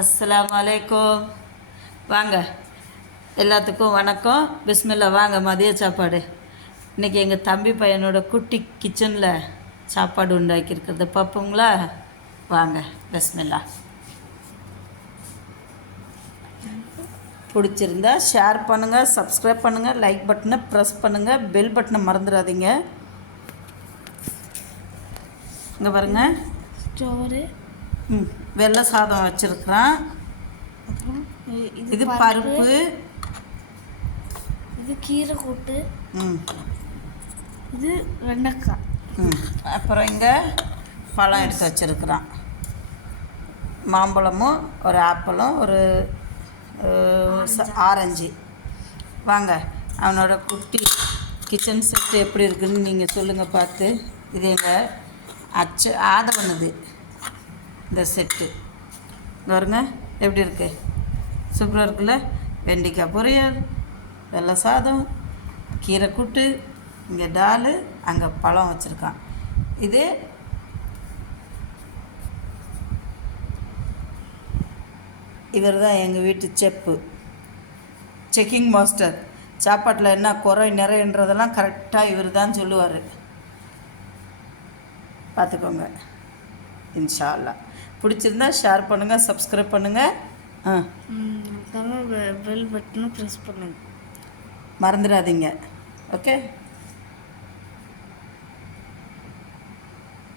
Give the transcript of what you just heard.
அஸ்ஸலாமு அலைக்கும். வாங்க, எல்லாத்துக்கும் வணக்கம். பிஸ்மில்லா. வாங்க, மதிய சாப்பாடு. இன்றைக்கி எங்கள் தம்பி பையனோட குட்டி கிச்சனில் சாப்பாடு உண்டாக்கியிருக்கிறது பார்ப்போங்களா? வாங்க, பிஸ்மில்லா. பிடிச்சிருந்தா ஷேர் பண்ணுங்கள், சப்ஸ்கிரைப் பண்ணுங்கள், லைக் பட்டனை ப்ரெஸ் பண்ணுங்கள், பெல் பட்டனை மறந்துடாதீங்க. இங்கே பாருங்கள், சோறு, வெள்ளை சாதம் வச்சுருக்குறான். இது பருப்பு, இது கீரை கூட்டு, இது வெண்டைக்காய். அப்புறம் இங்கே பழம் எடுத்து வச்சுருக்குறான். மாம்பழமும் ஒரு ஆப்பிளும் ஒரு ஆரஞ்சு. வாங்க, அவனோட குட்டி கிச்சன் செட்டு எப்படி இருக்குதுன்னு நீங்கள் சொல்லுங்கள் பார்த்து. இது எங்கள் ஆதவனுது இந்த செட்டு. பாருங்க எப்படி இருக்கு, சூப்பராக இருக்குல்ல. வெண்டைக்காய் பொரியல், வெள்ளை சாதம், கீரை கூட்டு, இங்கே டால், அங்கே பழம் வச்சுருக்கான். இது இவர் தான் எங்கள் வீட்டு செப்பு, செக்கிங் மாஸ்டர். சாப்பாட்டில் என்ன குறை நிறையன்றதெல்லாம் கரெக்டாக இவர் தான் சொல்லுவார். பார்த்துக்கோங்க. இன்ஷா அல்லாஹ் பிடிச்சிருந்தா ஷேர் பண்ணுங்கள், சப்ஸ்கிரைப் பண்ணுங்கள். பெல் பட்டனை ப்ரெஸ் பண்ணுங்கள், மறந்துடாதீங்க. ஓகே.